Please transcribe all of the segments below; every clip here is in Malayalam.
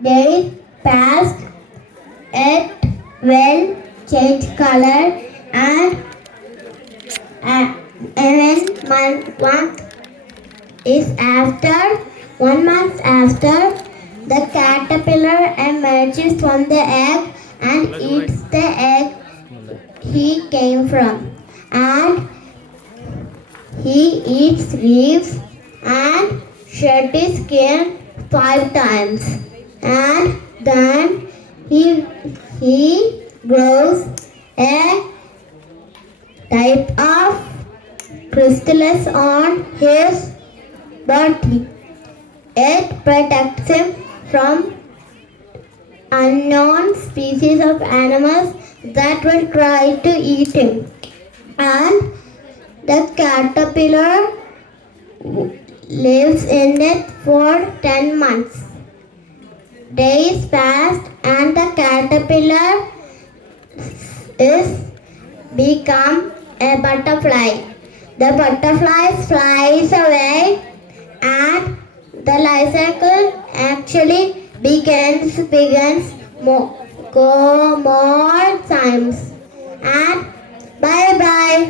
Days passed, it will change color and even month is after 1 month after the caterpillar emerges from the egg and eats the egg he came from, and he eats leaves and shed his skin 5 times, and then he grows a type of chrysalis on his body. It protects him from unknown species of animals that will try to eat him. And the caterpillar lives in it for 10 months. Days passed and the caterpillar is become a butterfly. The butterfly flies away and the life cycle actually begins more times. And bye bye.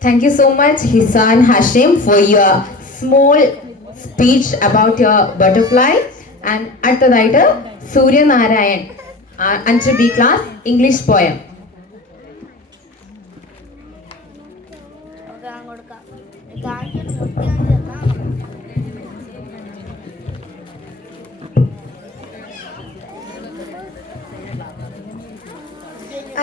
Thank you so much, Hisan Hashim, for your small speech about your butterfly. And അടുത്തതായിട്ട് Suryanarayan 5B class English poem.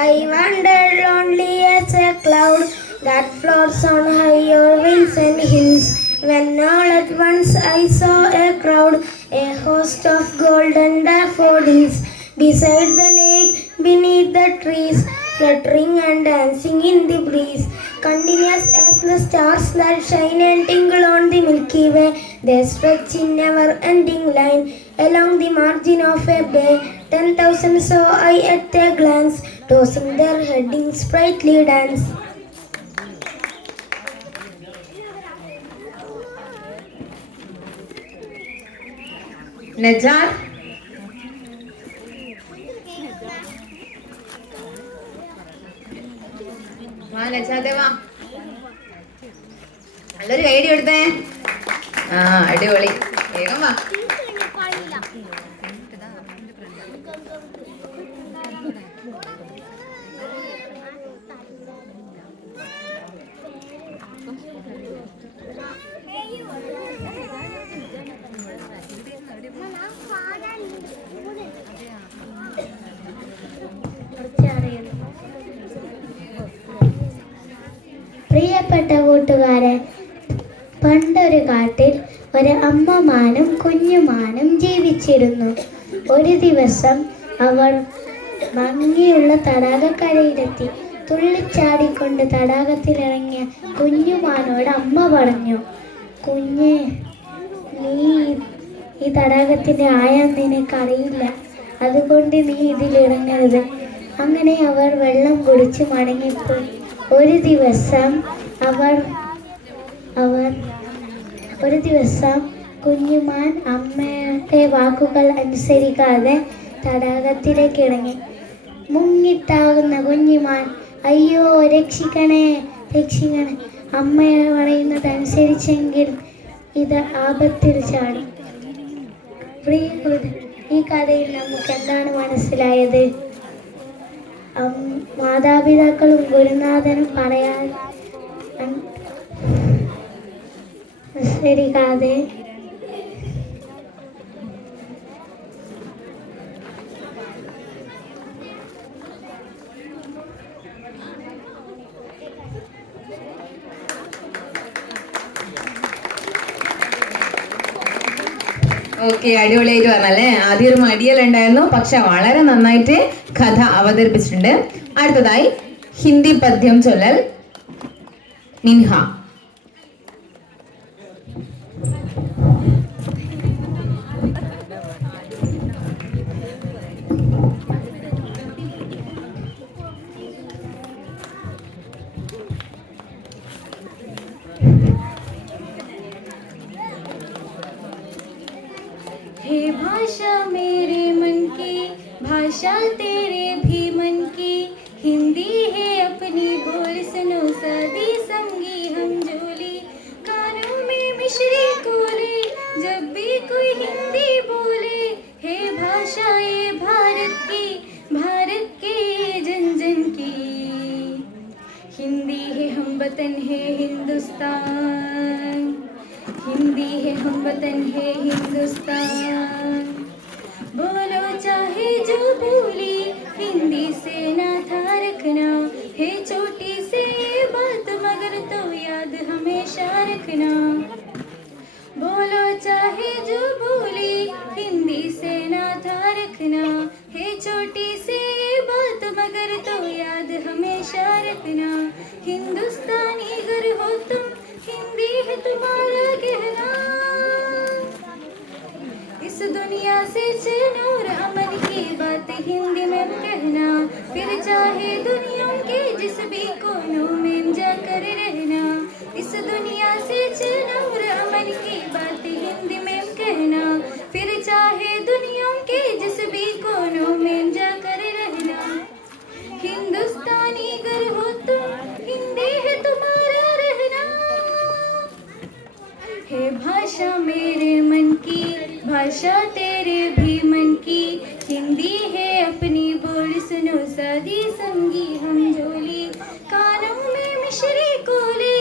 I wandered lonely as a cloud that floats on higher winds and hills, when all at once I saw a crowd, a host of golden daffodils, beside the lake, beneath the trees, fluttering and dancing in the breeze. Continuous as the stars that shine and tingle on the Milky Way, they stretch in never-ending line along the margin of a bay. 10,000 saw I at a glance, tossing their head in sprightly dance. Najat. വാ നജാതെ വാ. നല്ലൊരു ഐഡിയ എടുത്തേ. ആ അടിപൊളി. വേഗം വാ. പ്രിയപ്പെട്ട കൂട്ടുകാരെ, പണ്ടൊരു കാട്ടിൽ ഒരു അമ്മമാനും കുഞ്ഞുമാനും ജീവിച്ചിരുന്നു. ഒരു ദിവസം അവർ ഭംഗിയുള്ള തടാകക്കരയിലെത്തി. തുള്ളിച്ചാടിക്കൊണ്ട് തടാകത്തിലിറങ്ങിയ കുഞ്ഞുമാനോട് അമ്മ പറഞ്ഞു, കുഞ്ഞ്, നീ ഈ തടാകത്തിൻ്റെ ആഴം നിനക്കറിയില്ല, അതുകൊണ്ട് നീ ഇതിലിറങ്ങരുത്. അങ്ങനെ അവർ വെള്ളം കുടിച്ച് മടങ്ങിപ്പോയി. ഒരു ദിവസം കുഞ്ഞുമാൻ അമ്മയുടെ വാക്കുകൾ അനുസരിക്കാതെ തടാകത്തിലേക്ക് ഇറങ്ങി. മുങ്ങിത്താകുന്ന കുഞ്ഞുമാൻ, അയ്യോ രക്ഷിക്കണേ രക്ഷിക്കണേ, അമ്മ പറയുന്നത് അനുസരിച്ചെങ്കിൽ ഇത് ആപത്തിൽ ചാടി. ഈ കഥയിൽ നമുക്ക് എന്താണ് മനസ്സിലായത്? മാതാപിതാക്കളും ഗുരുനാഥനും പറയാൻ അനുസരിക്കാതെ ഓക്കെ, അടിപൊളിയായിട്ട് പറഞ്ഞല്ലേ. ആദ്യം ഒരു മടിയലുണ്ടായിരുന്നു, പക്ഷെ വളരെ നന്നായിട്ട് കഥ അവതരിപ്പിച്ചിട്ടുണ്ട്. അടുത്തതായി ഹിന്ദി പദ്യം ചൊല്ലൽ മിൻഹ. हे भाषा मेरे मन की, भाषा तेरे भी मन की, हिंदी है अपनी बोल सुनो सदी संगी हम जोली, कानों में मिश्री कोले जब भी कोई हिंदी बोले, हे भाषा ये भारत की, भारत के जन जन की, हिंदी है हम वतन है हिंदुस्तान, हिंदी है हम वतन है हिंदुस्तान, बोलो चाहे जो बोली हिंदी से नाता रखना, है छोटी से ये बात मगर तो याद हमेशा रखना, बोलो चाहे जो बोली हिंदी से नाता रखना, है छोटी से ये बात मगर तो याद हमेशा रखना, हिंदुस्तानी अगर हो तुम हिंदी है तुम्हारा कहना, इस दुनिया से चैन और अमन की बात हिंदी में कहना, फिर चाहे दुनिया के जिस भी कोनों में जाकर रहना, इस दुनिया से चैन और अमन की बात हिंदी में कहना, फिर चाहे दुनिया के जिस भी कोनों में जाकर रहना, हिंदुस्तानी अगर हो तुम हिंदी है तुम्हारा रहना, है भाषा मेरे मन की, भाषा तेरे भी मन की, हिंदी है अपनी बोल सुनो सदी संगी हम जोली, कानों में मिश्री कोले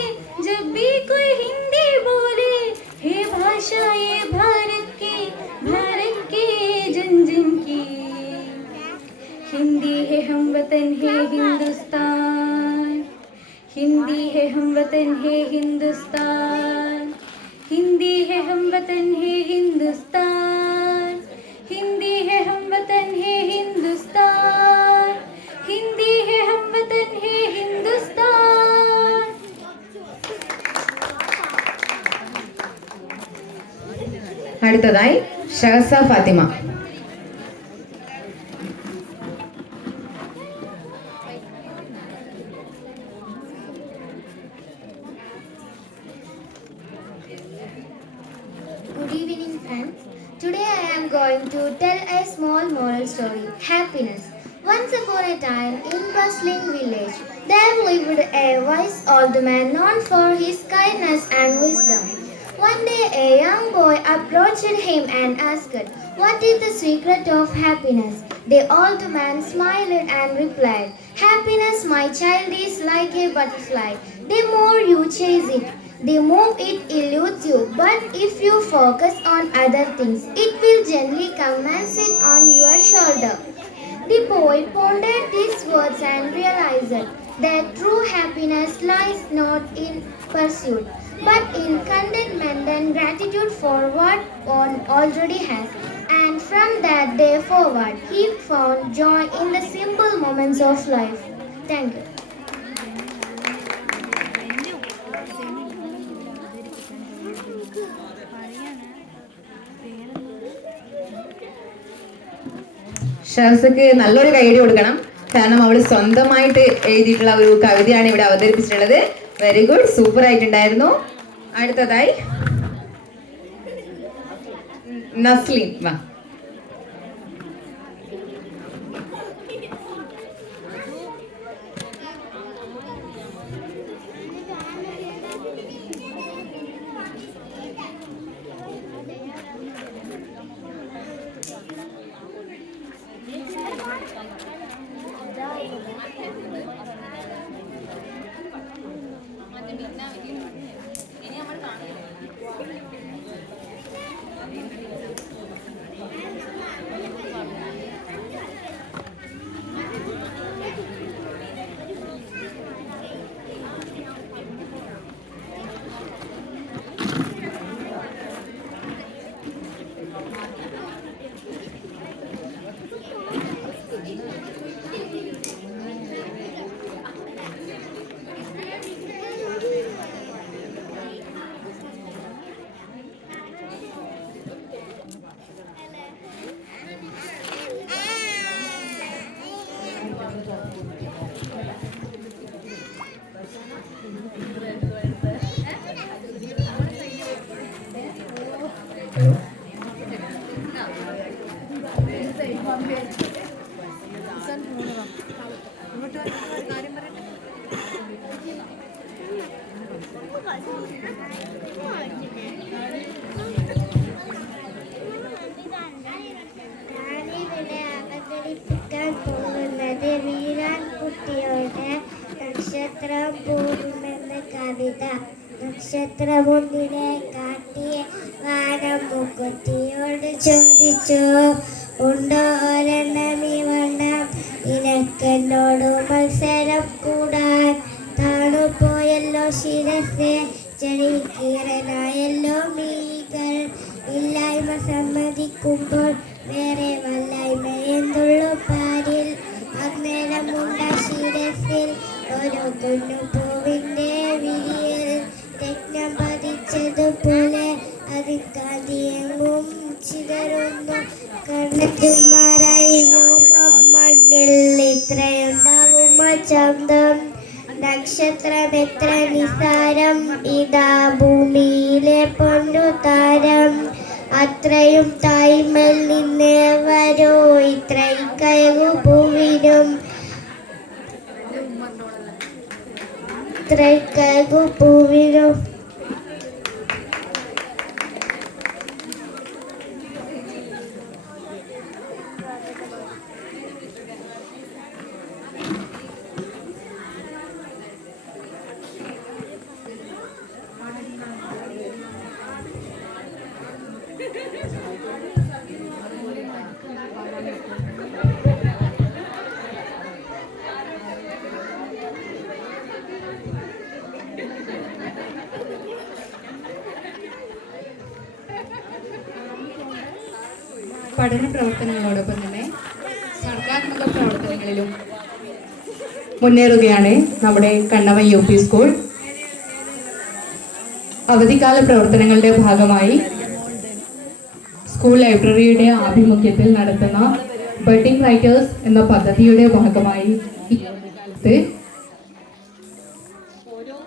जब भी कोई हिंदी बोले, है भाषा ये भारत की, भारत के जन जन की, हिंदी है हम वतन है हिंदुस्तान, हिंदी है हम वतन है हिंदुस्तान, हिंदी है हम वतन है हिंदुस्तान, हिंदी है हम वतन है हिंदुस्तान, हिंदी है हम वतन है हिंदुस्तान. അടുത്തതായി Shahza Fathima. Good evening, friends. Today I am going to tell a small moral story, Happiness. Once upon a time, in bustling village, there lived a wise old man known for his kindness and wisdom. One day, a young boy approached him and asked, "What is the secret of happiness?" The old man smiled and replied, "Happiness, my child, is like a butterfly. The more you chase it, the more it eludes you. But if you focus on other things, it will gently come and sit on your shoulder." The boy pondered these words and realized that true happiness lies not in pursuit, but in contentment and gratitude for what one already has. And from that day forward, he found joy in the simple moments of life. Thank you. ഷഹസക്ക് നല്ലൊരു കൈയടി കൊടുക്കണം, കാരണം അവൾ സ്വന്തമായിട്ട് എഴുതിയിട്ടുള്ള ഒരു കവിതയാണ് ഇവിടെ അവതരിപ്പിച്ചിട്ടുള്ളത്. വെരി ഗുഡ്, സൂപ്പർ ആയിട്ടുണ്ടായിരുന്നു. അടുത്തതായി നസ്ലിൻ വാ. നക്ഷത്രമൊന്നിനെ കാട്ടിയ വാനം മുക്കുത്തിയോട് ചോദിച്ചു, ഉണ്ടോ ഒരെണ്ണമീ വണ്ണം നിനക്കെന്നോട് മത്സരം കൂടാൻ? താണുപോയല്ലോ ശിരസ്, ചെടിക്കീറനായല്ലോ മീകൾ. ഇല്ലായ്മ സമ്മതിക്കുമ്പോൾ വേറെ വല്ലായ്മ എന്തുള്ളു പാരിൽ? അന്നേരമുണ്ട ശിരസിൽ ഒരു കുഞ്ഞു പൂവിൻ്റെ വിരിയിൽ രത്നം പതിച്ചതുപോലെ അതിൽ കാന്തിയെങ്ങും ചിതറുന്നു. കണ്ണന്മാരായിരുന്നു മണ്ണിൽ ഇത്രയുണ്ടാവുമോ ചന്തം? നക്ഷത്രം എത്ര നിസാരം, ഇതാ ഭൂമിയിലെ പൊന്നു താരം. അത്രയും തായ്മൽ നിന്ന് വരൂ ഇത്രയും കയകു പൂവിനും, ഇത്രയും കയകു പൂവിനും. പഠന പ്രവർത്തനങ്ങളോടൊപ്പം തന്നെ സർഗാത്മക പ്രവർത്തനങ്ങളിലും മുന്നേറുകയാണ് നമ്മുടെ കണ്ണവൻ യു പി സ്കൂൾ. അവധിക്കാല പ്രവർത്തനങ്ങളുടെ ഭാഗമായി സ്കൂൾ ലൈബ്രറിയുടെ ആഭിമുഖ്യത്തിൽ നടത്തുന്ന ബഡിംഗ് റൈറ്റേഴ്സ് എന്ന പദ്ധതിയുടെ ഭാഗമായി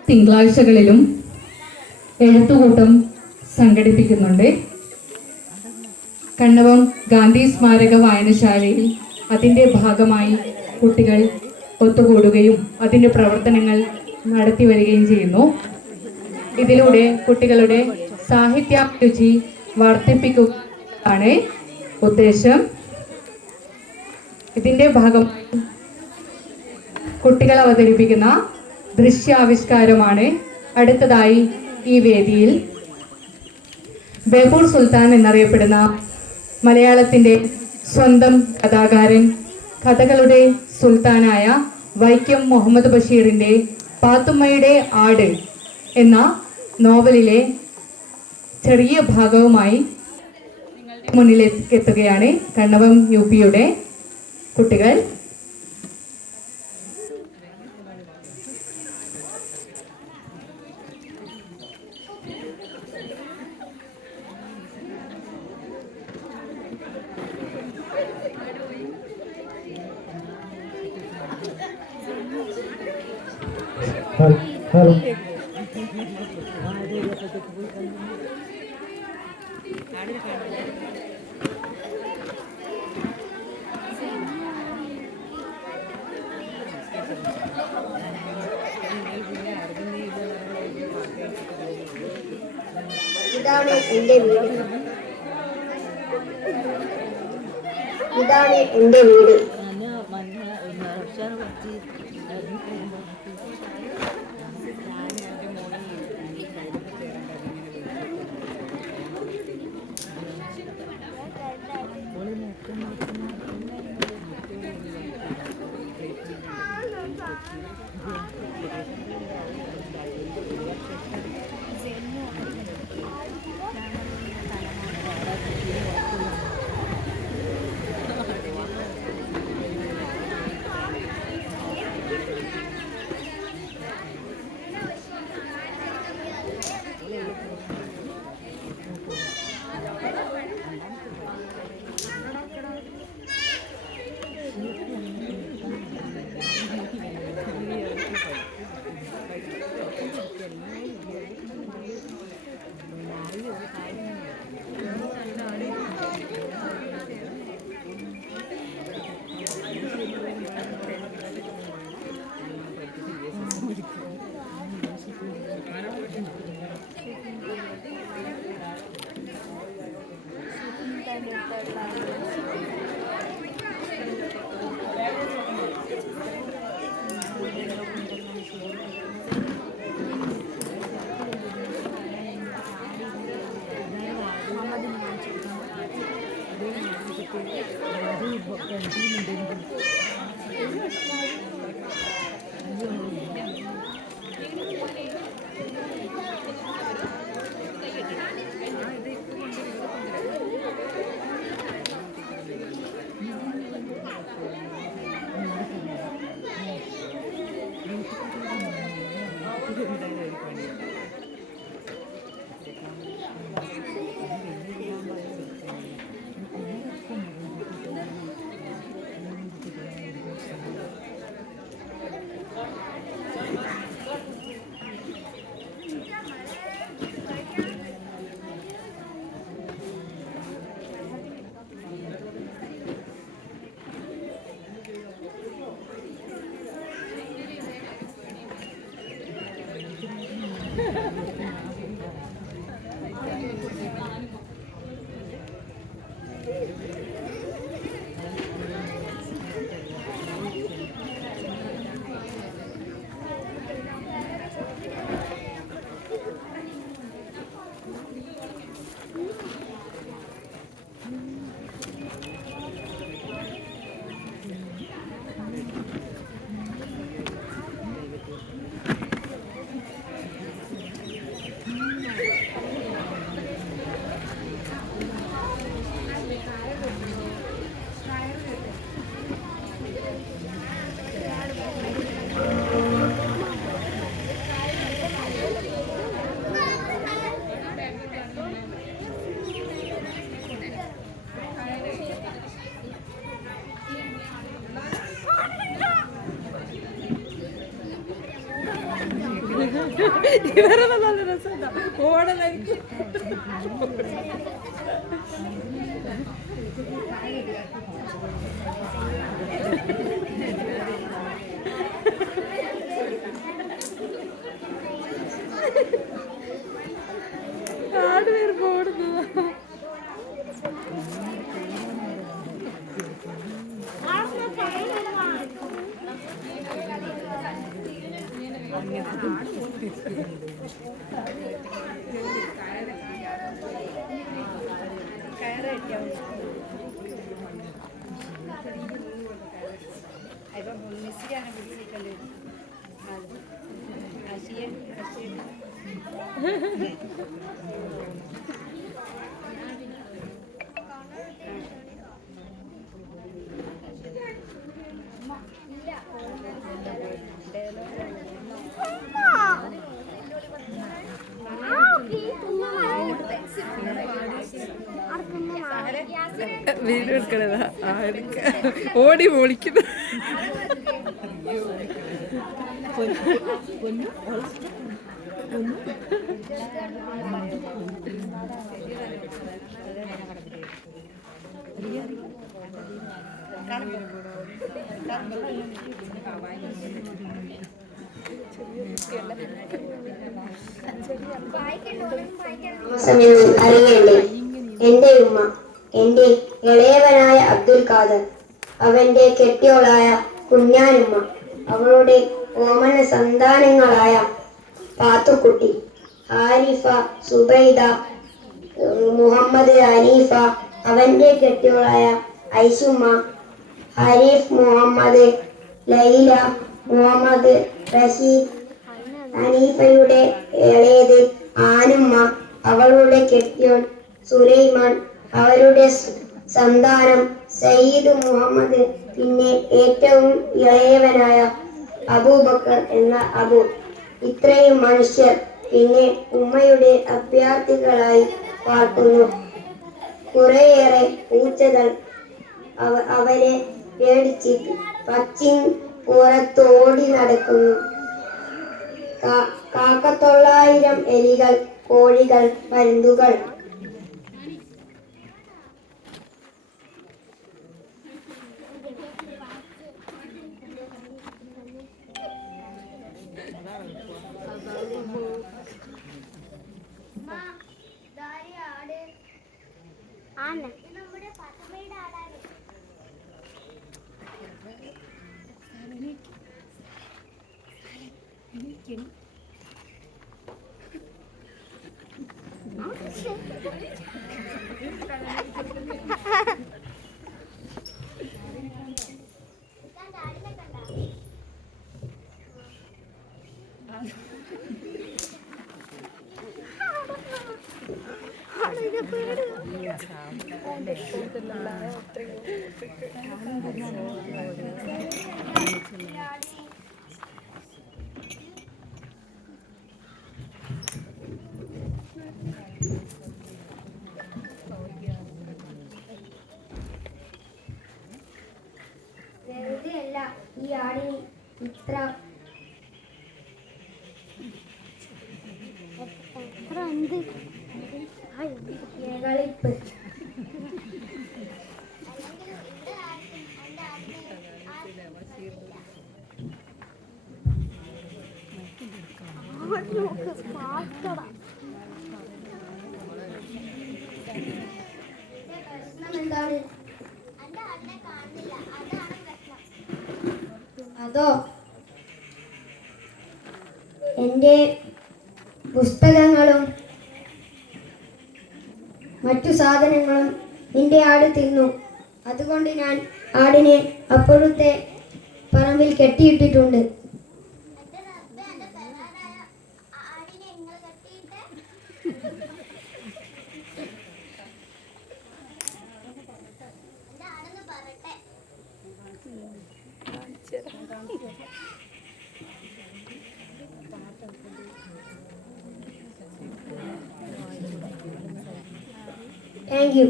തിങ്കളാഴ്ചകളിലും എഴുത്തുകൂട്ടം സംഘടിപ്പിക്കുന്നുണ്ട്. കണ്ണവം ഗാന്ധി സ്മാരക വായനശാലയിൽ അതിൻ്റെ ഭാഗമായി കുട്ടികൾ ഒത്തുകൂടുകയും അതിൻ്റെ പ്രവർത്തനങ്ങൾ നടത്തി വരികയും ചെയ്യുന്നു. ഇതിലൂടെ കുട്ടികളുടെ സാഹിത്യാഭിരുചി വർദ്ധിപ്പിക്കുകയാണ് ഉദ്ദേശം. ഇതിൻ്റെ ഭാഗമായി കുട്ടികൾ അവതരിപ്പിക്കുന്ന ദൃശ്യാവിഷ്കാരമാണ് അടുത്തതായി ഈ വേദിയിൽ. ബേപ്പൂർ സുൽത്താൻ എന്നറിയപ്പെടുന്ന മലയാളത്തിൻ്റെ സ്വന്തം കഥാകാരൻ, കഥകളുടെ സുൽത്താനായ വൈക്കം മുഹമ്മദ് ബഷീറിൻ്റെ പാത്തുമ്മയുടെ ആട് എന്ന നോവലിലെ ചെറിയ ഭാഗവുമായി നിങ്ങളുടെ മുന്നിലേക്ക് എത്തുകയാണ് കണ്ണവം യു പിയുടെ കുട്ടികൾ. ഹലോ, ഇതാണ് എൻ്റെ വീട്, ഇതാണ് എൻ്റെ വീട്. ഇവരെ നല്ല രസമുണ്ടോ ഓടലായിരിക്കും. ആട് വരുമ്പോ ഓടുന്നതാ. വീഡിയോ എടുക്കണതാ ഓടി പൊളിക്കുന്നു. സമയം അറിയേണ്ടേ എന്റെ ഉമ്മ, എന്റെ ഇളയവനായ അബ്ദുൽ ഖാദർ, അവന്റെ കെട്ടിയോളായ കുഞ്ഞാനുമ്മ, അവളുടെ ഓമന സന്താനങ്ങളായ പാത്തുക്കുട്ടി, ഹാരിഫ, സുബൈദ, മുഹമ്മദ് ഹനീഫ, അവന്റെ കെട്ടിയോളായ ഐഷുമ്മ, ഹരീഫ് മുഹമ്മദ്, ലൈല, മുഹമ്മദ് റഷീദ്, ഹനീഫയുടെ ഇളയത് ആനുമ്മ, അവളുടെ കെട്ടിയോൻ സുലൈമാൻ, അവരുടെ സന്താനം സയ്യിദ് മുഹമ്മദ്, പിന്നെ ഏറ്റവും ഇളയവനായ അബൂബക്കർ എന്ന അബു. ഇത്രയും മനുഷ്യർ പിന്നെ ഉമ്മയുടെ അഭ്യർത്ഥികളായി പാർക്കുന്നു. കുറേയേറെ പൂച്ചകൾ അവരെ പേടിച്ചിട്ട് പച്ചിൻ പുറത്തോടി നടക്കുന്നു. 900 എലികൾ, കോഴികൾ, പരുന്തുകൾ. വെറുതെയല്ല ഈ ആടിന് ഇത്ര കളിപ്പ്. എന്താണ് അതോ എൻ്റെ പുസ്തകങ്ങളും മറ്റു സാധനങ്ങളും നിന്റെ ആട് തിന്നു. അതുകൊണ്ട് ഞാൻ ആടിനെ അപ്പുറത്തെ പറമ്പിൽ കെട്ടിയിട്ടിട്ടുണ്ട്. Thank you.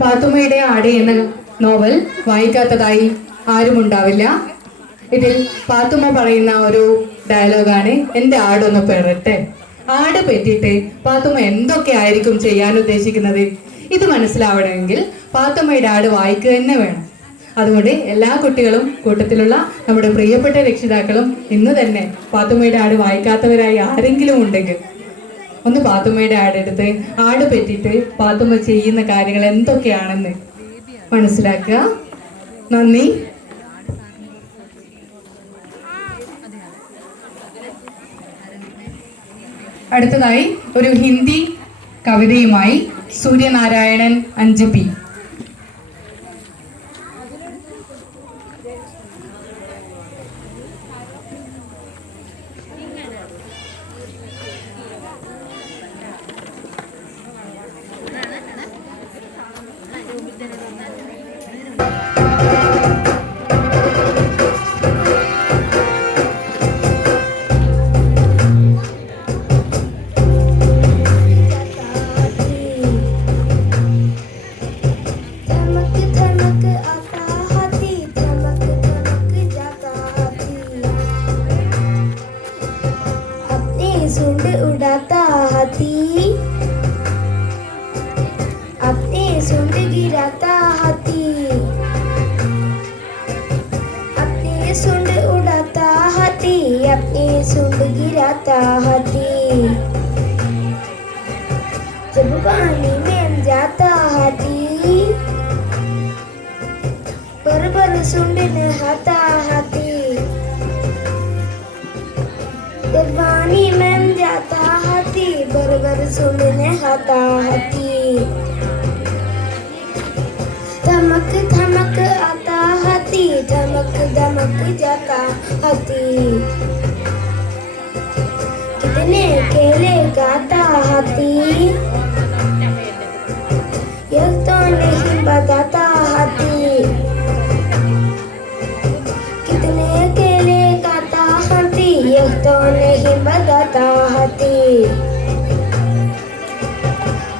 പാത്തുമ്മയുടെ ആട് എന്ന നോവൽ വായിക്കാത്തതായി ആരുമുണ്ടാവില്ല. ഇതിൽ പാത്തുമ്മ പറയുന്ന ഒരു ഡയലോഗാണ് എൻ്റെ ആടൊന്ന് പെറട്ടെ. ആട് പെറ്റിട്ട് പാത്തുമ്മ എന്തൊക്കെ ആയിരിക്കും ചെയ്യാൻ ഉദ്ദേശിക്കുന്നത്? ഇത് മനസ്സിലാവണമെങ്കിൽ പാത്തുമ്മയുടെ ആട് വായിക്കുക തന്നെ വേണം. അതുകൊണ്ട് എല്ലാ കുട്ടികളും കൂട്ടത്തിലുള്ള നമ്മുടെ പ്രിയപ്പെട്ട രക്ഷിതാക്കളും ഇന്ന് തന്നെ പാത്തുമ്മയുടെ ആട് വായിക്കാത്തവരായി ആരെങ്കിലും ഉണ്ടെങ്കിൽ ഒന്ന് പാത്തുമ്മയുടെ ആട് എടുത്ത് ആട് പെറ്റിട്ട് പാത്തുമ്മ ചെയ്യുന്ന കാര്യങ്ങൾ എന്തൊക്കെയാണെന്ന് മനസ്സിലാക്കുക. നന്ദി. അടുത്തതായി ഒരു ഹിന്ദി കവിതയുമായി സൂര്യനാരായണൻ 5P. जब पानी में जाता हाथी पर सुंड नहाता हाथी. जब पानी में जाता हाथी बर सुंड नहाता हाथी. धमक धमक आता हाथी धमक धमक जाता हाथी. कितने केले गाता हाथी यह तो नहीं बताता हाथी. कितने केले गाता हाथी यह तो नहीं बताता हाथी.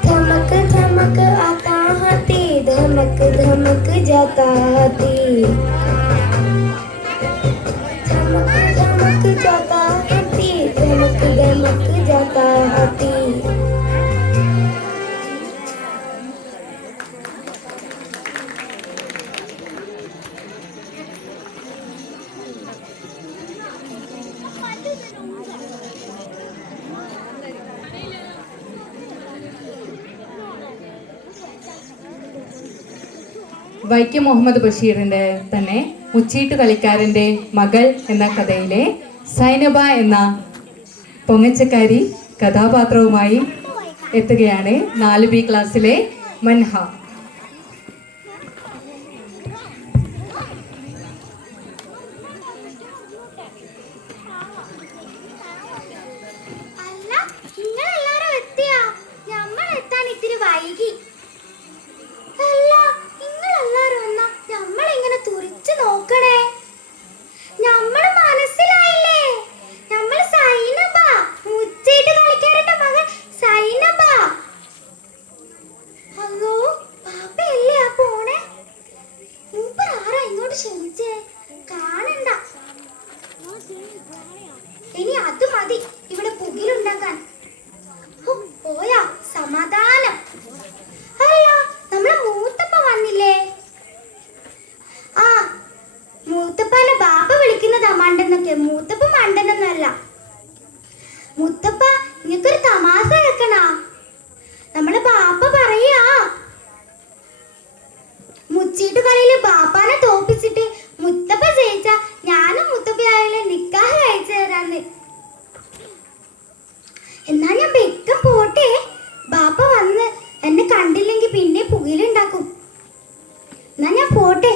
धमक धमक आता हाथी धमक धमक जाता हाथी. धमक धमक जाता हाथी धमक धमक जाता हाथी. വൈക്കം മുഹമ്മദ് ബഷീറിന്റെ തന്നെ മുച്ചീട്ട് കളിക്കാരന്റെ മകൾ എന്ന കഥയിലെ സൈനബ എന്ന പൊങ്ങച്ചക്കാരി കഥാപാത്രവുമായി എത്തുകയാണ് 4B ക്ലാസ്സിലെ മൻഹ. അല്ല, നിങ്ങളെല്ലാരും എത്തിയാ? നമ്മൾ എത്താൻ ഇത്തിരി വൈകി. അല്ല, നിങ്ങളെല്ലാരും എന്നാ നമ്മളിങ്ങനെ തുറിച്ചു നോക്കണേ? നമ്മള് മനസ്സിലായില്ലേ? നമ്മൾ സൈനബ, മുച്ചയിട്ട് കളിക്കാരുടെ മകൻ സൈനബ. അല്ലോ, പാപ്പയല്ലേ ആ പോണേ? മൂപ്പർ ആരാ ഇങ്ങോട്ട് ക്ഷണിച്ചേ? കാണണ്ട. ഇനി അത് മതി ഇവിടെ പുകിലുണ്ടാക്കാൻ. പോയാ സമാധാനം. അല്ല, നമ്മളെ മൂത്തപ്പ വന്നില്ലേ? ആ, മൂത്തപ്പനെ ബാപ്പ വിളിക്കുന്നതാ മണ്ടെന്നൊക്കെ. മൂത്തപ്പ മണ്ടനൊന്നല്ല. മുത്തപ്പ, നിങ്ങൾക്കൊരു തമാശ കേൾക്കണ? നമ്മളെ ബാപ്പ പറയാ, മുച്ചീട്ട് കളിയില് ബാപ്പാനെ തോപ്പിച്ചിട്ട് മുത്തപ്പ ജയിച്ച ഞാനും മുത്തപ്പയായാലും നിക്കാഹ് കഴിച്ചു തരാന്ന്. എന്നാ ഞാൻ വെക്കം പോട്ടെ. ബാപ്പ വന്ന് എന്നെ കണ്ടില്ലെങ്കിൽ പിന്നെ പുകിലുണ്ടാക്കും. എന്നാ ഞാൻ പോട്ടെ.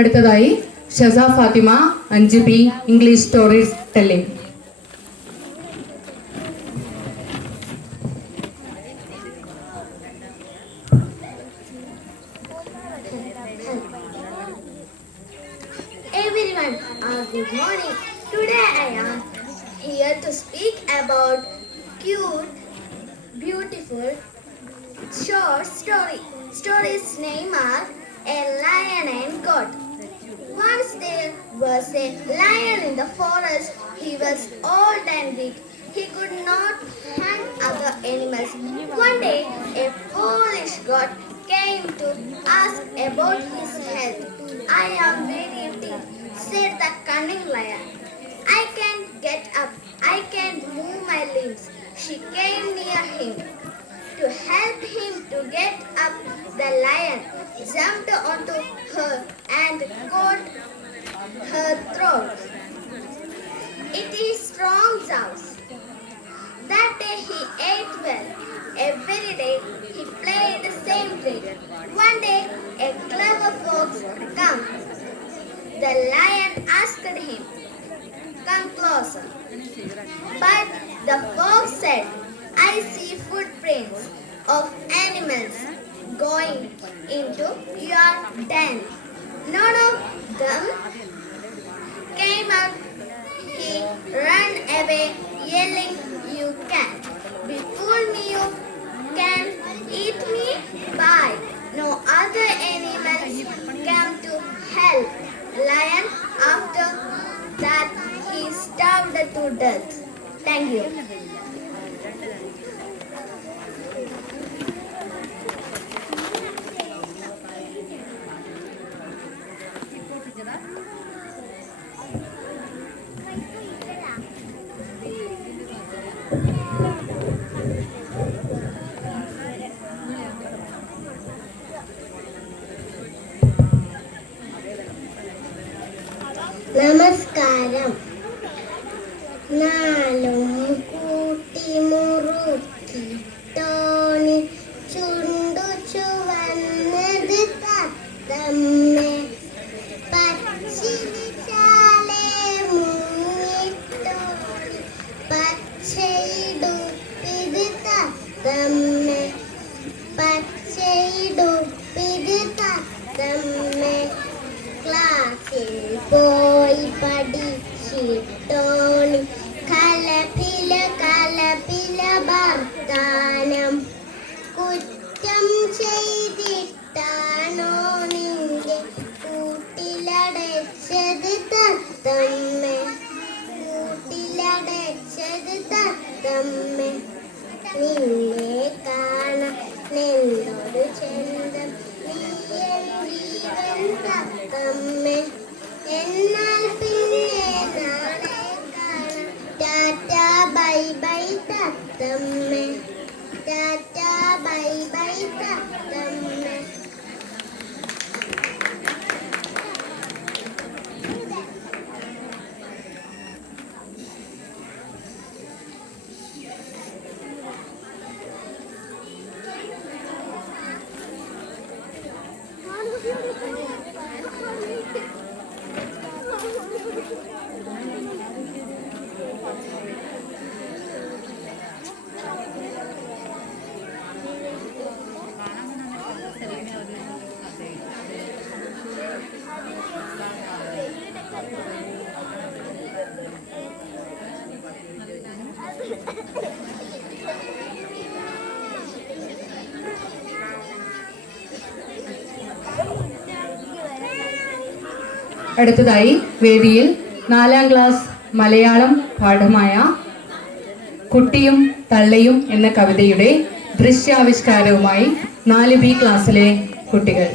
അടുത്തതായി Shaza Fathima 5B English stories telling. Everyone, good morning. Today I am here to speak about cute, beautiful, short story. Story's name are A Lion and Goat. Once there was a lion in the forest. He was old and weak. He could not hunt other animals. One day, a foolish goat came to ask about his health. I am very weak, said the cunning lion. I can't get up. I can't move my limbs. She came near him. To help him to get up, the lion jumped onto her and caught her throat. It is strong jaws. That day he ate well. Every day he played the same trick. One day a clever fox came. The lion asked him, "Come closer." But the fox said, "I see footprints of animals going into your den. None of them came out." He ran away yelling, "You can't be fool me, you can eat me." Bye. No other animals came to help lion. After that he starved to death. Thank you. തത്തമ്മേ നിന്നെ കാണാൻ എന്തൊരു ചന്തം നീ എൻ ജീവൻ തത്തമ്മേ എന്നാൽ പിന്നെ നാളെ കാണാം ടാറ്റ ബൈ ബൈ തത്തമ്മേ ടാറ്റ ബൈ ബൈ തത്തമ്മേ. അടുത്തതായി വേദിയിൽ 4ാം ക്ലാസ് മലയാളം പാഠമായ കുട്ടിയും തള്ളയും എന്ന കവിതയുടെ ദൃശ്യാവിഷ്കാരവുമായി 4B ക്ലാസ്സിലെ കുട്ടികൾ.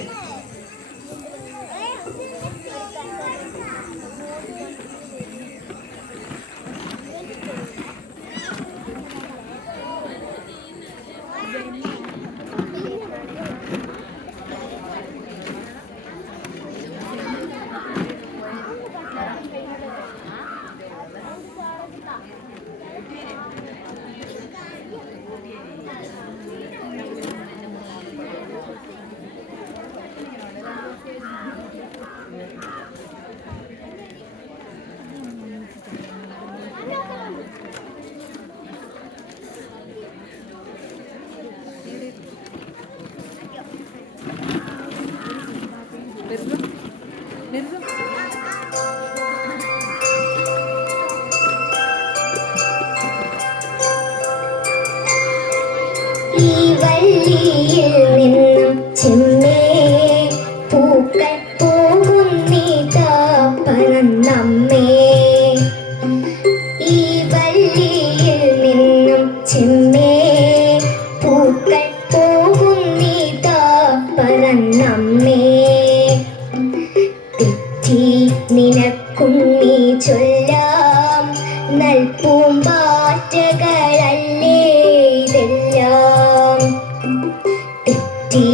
ഈ വള്ളിയിൽ നിന്നും ചെമ്മേ പൂക്കൾ പോകുന്നിതാ പറന്നമ്മേ. ഈ വള്ളിയിൽ നിന്നും ചെമ്മേ പൂക്കൾ പോകുന്നിതാ പറന്നമ്മേ. തെറ്റി നിനക്കുണ്ണി ചൊല്ലാം നൽപൂമ്പാറ്റകളല്ലേ ഇതെല്ലാം. തെറ്റി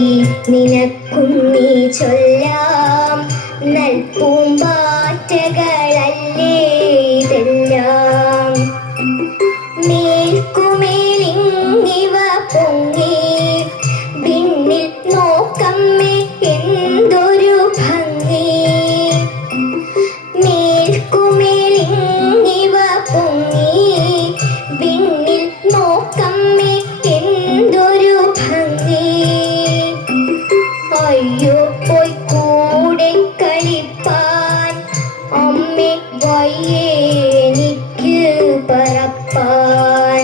നിനക്കുണ്ണി ചൊല്ലാം നൽപൂമ്പാറ്റകളല്ലേ ഇതെല്ലാം. മേൽക്കുമേലിങ്ങിവ പൊങ്ങി വിണ്ണിൽ നോക്കമ്മേ എന്തൊരു ഭംഗി. മേൽക്കുമേലിങ്ങിവ പൊങ്ങി വിണ്ണിൽ നോക്കമ്മേ എന്തൊരു ഭംഗി. അയ്യോ പോയി കൂടെ കളിപ്പാൻ അമ്മേ വയ്യേ എനിക്ക് പറപ്പാൻ.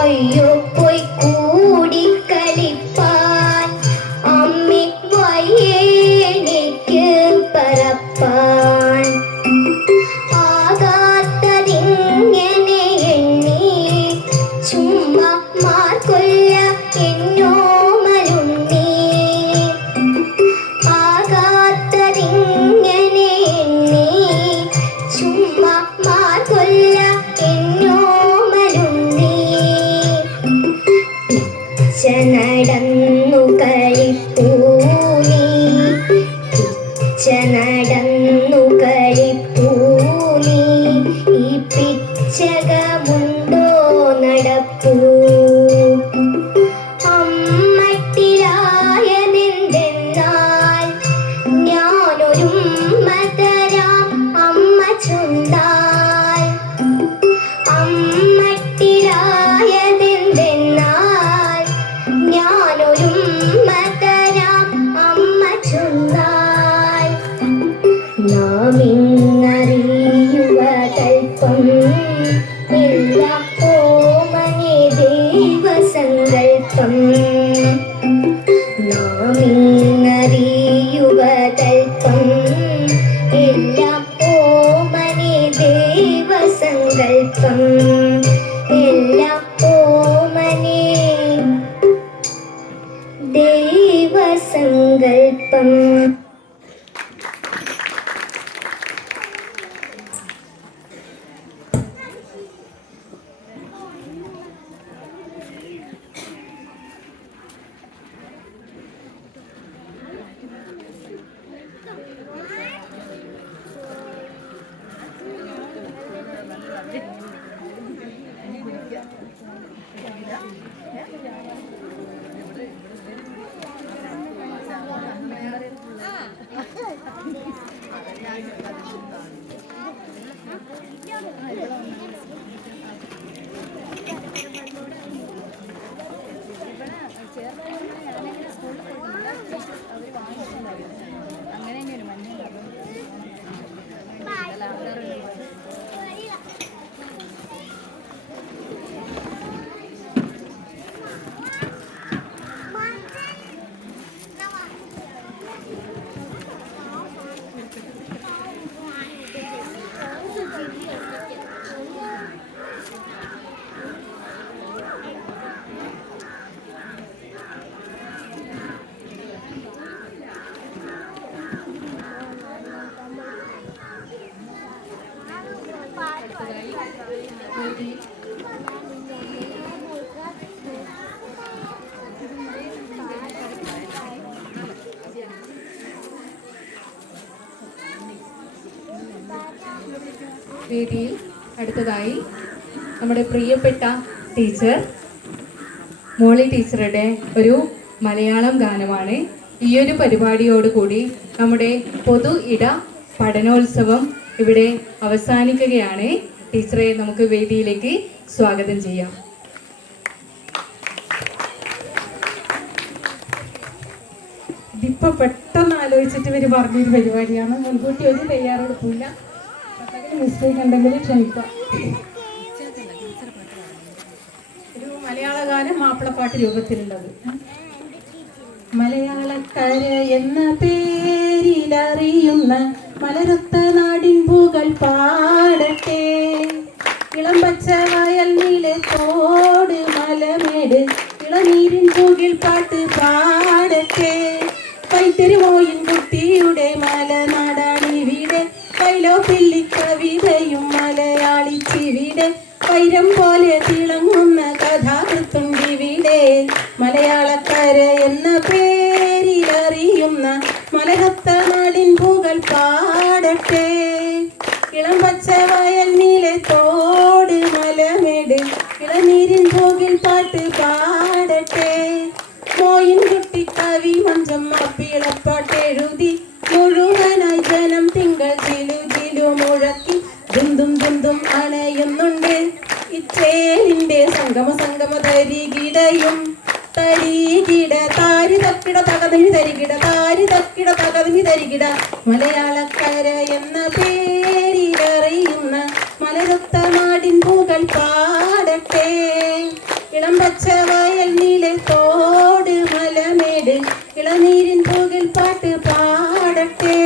അയ്യോ പോയി കൂടി കളിപ്പാൻ അമ്മേ വയ്യേ എനിക്ക് പറപ്പാൻ. ആകാത്തതിങ്ങനെ എണ്ണി ചുമ്മാ മാർക്കൊല്ല എന്നോമലുണ്ണി. ആകാത്തതിങ്ങനെ എണ്ണി ചുമ്മാ മാർക്കൊല്ല എന്നോമലുണ്ണി. പിച്ച നടന്നു കളിപ്പൂ നീ പിച്ച നടന്നു കളിപ്പൂ നീ. ഈ പിച്ചകമുണ്ടോ നടപ്പൂ. അമ്മട്ടിലായതെന്തെന്നാൽ ഞാനൊരുമ്മ തരാം അമ്മ ചൊന്നാൽ. അമ്മട്ടിലായതെന്തെന്നാൽ ഞാനൊരുമ്മ തരാം അമ്മ ചൊന്നാൽ. നാം ഇന്നറിയുവതൽപ്പം ഇല്ല ഓമനേ വേദിയിൽ അടുത്തതായി നമ്മുടെ പ്രിയപ്പെട്ട ടീച്ചർ മോളി ടീച്ചറുടെ ഒരു മലയാളം ഗാനമാണ്. ഈ ഒരു പരിപാടിയോടുകൂടി നമ്മുടെ പൊതു ഇട പഠനോത്സവം ഇവിടെ അവസാനിക്കുകയാണ്. ടീച്ചറെ നമുക്ക് വേദിയിലേക്ക് സ്വാഗതം ചെയ്യാം. ഇതിപ്പോൾ പെട്ടെന്ന് ആലോചിച്ചിട്ട് ഇവർ പറഞ്ഞൊരു പരിപാടിയാണ്. മുൻകൂട്ടി ഒരു തയ്യാറെടുപ്പില്ല. മിസ്റ്റേക്ക് ഉണ്ടെങ്കിൽ ക്ഷമിക്കാം. ഒരു മലയാള ഗാനം മാപ്പിളപ്പാട്ട് രൂപത്തിലുള്ളത്. മലയാളക്കര എന്ന പേരിലറിയുന്ന മലരൊത്ത നാടിൻ പൂകൾ പാടട്ടെ. ഇളം പച്ച വയൽ നീലെ തോട് മലമേട് ഇളനീരിൻ പൂകിൽ പാട്ട് പാടട്ടെ. കൈത്തെരുമോയിൻ കുട്ടിയുടെ മലനാടാണിവിടെ. കൈലോ പിള്ളി കവിതയും മലയാളിച്ചിവിടെ. വൈരം പോലെ തിളങ്ങുന്ന കഥാകൃത്തുണ്ടിവിടെ. മലയാളക്കര എന്ന പേരിലറിയുന്ന മലരൊത്ത നാടിൻ പൂകൾ പാടട്ടെ. ഇളം പച്ച വയൽ നീലെ തോട് മലമേട് ഇളനീരിൻ പൂകിൽ പാട്ട് പാടട്ടെ. മോയിൻ കുട്ടി കവി മഞ്ചം മാപ്പിളപ്പാട്ടെഴുതി മുഴുവനായി ജനം തിങ്കൾ ജിലു ജിലു മുഴക്കി ദുന്തും ദുന്തും അണയുന്നുണ്ട്. ഇച്ചേലിന്റെ സംഗമ സംഗമ തരികിടയും തരികിട താരി തക്കിട തകതിനി തരികിട താരി തക്കിട തകതിനി തരികിട. മലയാളക്കര എന്ന പേരിലറിയുന്ന മലരൊത്ത നാടിൻ പൂകൾ പാടട്ടെ. ഇളം പച്ച വയൽ നീലെ തോട് മലമേട് ഇളനീരിൻ പൂകിൽ പാട്ട് പാടട്ടെ.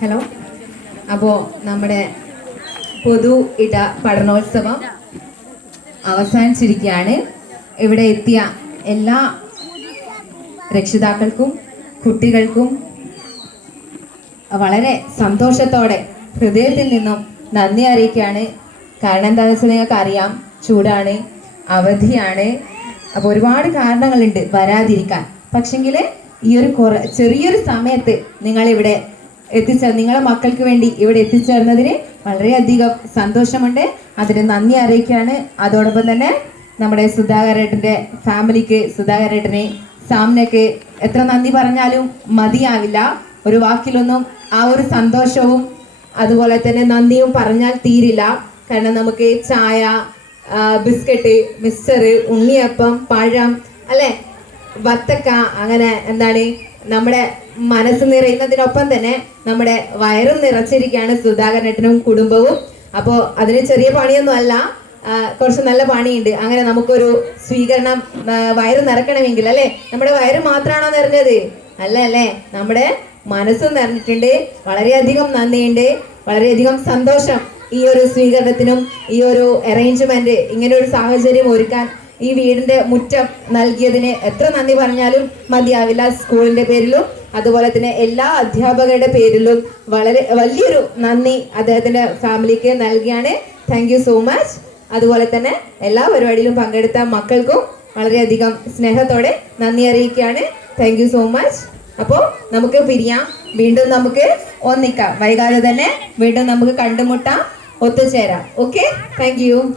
ഹലോ. അപ്പോൾ നമ്മുടെ പൊതു ഇട പഠനോത്സവം അവസാനിച്ചിരിക്കുകയാണ്. ഇവിടെ എത്തിയ എല്ലാ രക്ഷിതാക്കൾക്കും കുട്ടികൾക്കും വളരെ സന്തോഷത്തോടെ ഹൃദയത്തിൽ നിന്നും നന്ദി അറിയിക്കുകയാണ്. കാരണം എന്താണെന്ന് വെച്ചാൽ നിങ്ങൾക്ക് അറിയാം, ചൂടാണ്, അവധിയാണ്. അപ്പോൾ ഒരുപാട് കാരണങ്ങളുണ്ട് വരാതിരിക്കാൻ. പക്ഷെങ്കിൽ ഈ ഒരു ചെറിയൊരു സമയത്ത് നിങ്ങളിവിടെ നിങ്ങളെ മക്കൾക്ക് വേണ്ടി ഇവിടെ എത്തിച്ചേർന്നതിന് വളരെയധികം സന്തോഷമുണ്ട്. അതിന് നന്ദി അറിയിക്കുകയാണ്. അതോടൊപ്പം തന്നെ നമ്മുടെ സുധാകരേട്ടൻ്റെ ഫാമിലിക്ക്, സുധാകരേട്ടനെ, സാമിനക്ക് എത്ര നന്ദി പറഞ്ഞാലും മതിയാവില്ല. ഒരു വാക്കിലൊന്നും ആ ഒരു സന്തോഷവും അതുപോലെ തന്നെ നന്ദിയും പറഞ്ഞാൽ തീരില്ല. കാരണം നമുക്ക് ചായ, ബിസ്ക്കറ്റ്, മിക്സ്ചർ, ഉണ്ണിയപ്പം, പഴം, അല്ലേ, വത്തക്ക, അങ്ങനെ എന്താണ് നമ്മുടെ മനസ്സ് നിറയുന്നതിനൊപ്പം തന്നെ നമ്മുടെ വയറും നിറച്ചിരിക്കുകയാണ് സുധാകരേട്ടനും കുടുംബവും. അപ്പോൾ അതിന് ചെറിയ പണിയൊന്നും അല്ല, കുറച്ച് നല്ല പണിയുണ്ട്. അങ്ങനെ നമുക്കൊരു സ്വീകരണം വയറ് നിറക്കണമെങ്കിൽ, അല്ലേ, നമ്മുടെ വയറ് മാത്രമാണോ നിറഞ്ഞത്? അല്ല അല്ലേ, നമ്മുടെ മനസ്സും നിറഞ്ഞിട്ടുണ്ട്. വളരെയധികം നന്ദിയുണ്ട്, വളരെയധികം സന്തോഷം ഈ ഒരു സ്വീകരണത്തിനും ഈ ഒരു അറേഞ്ച്മെന്റ്, ഇങ്ങനെ ഒരു സാഹചര്യം ഒരുക്കാൻ ഈ വീടിന്റെ മുറ്റം നൽകിയതിന് എത്ര നന്ദി പറഞ്ഞാലും മതിയാവില്ല. സ്കൂളിന്റെ പേരിലും അതുപോലെ തന്നെ എല്ലാ അധ്യാപകരുടെ പേരിലും വളരെ വലിയൊരു നന്ദി അദ്ദേഹത്തിന്റെ ഫാമിലിക്ക് നൽകിയാണ്. Thank you so much. അതുപോലെ തന്നെ എല്ലാ പരിപാടിയിലും പങ്കെടുത്ത മക്കൾക്കും വളരെയധികം സ്നേഹത്തോടെ നന്ദി അറിയിക്കുകയാണ്. Thank you so much. അപ്പോൾ നമുക്ക് പിരിയാം, വീണ്ടും നമുക്ക് ഒന്നിക്കാം, വൈകാതെ തന്നെ വീണ്ടും നമുക്ക് കണ്ടുമുട്ടാം, ഒത്തുചേരാം. Okay, thank you.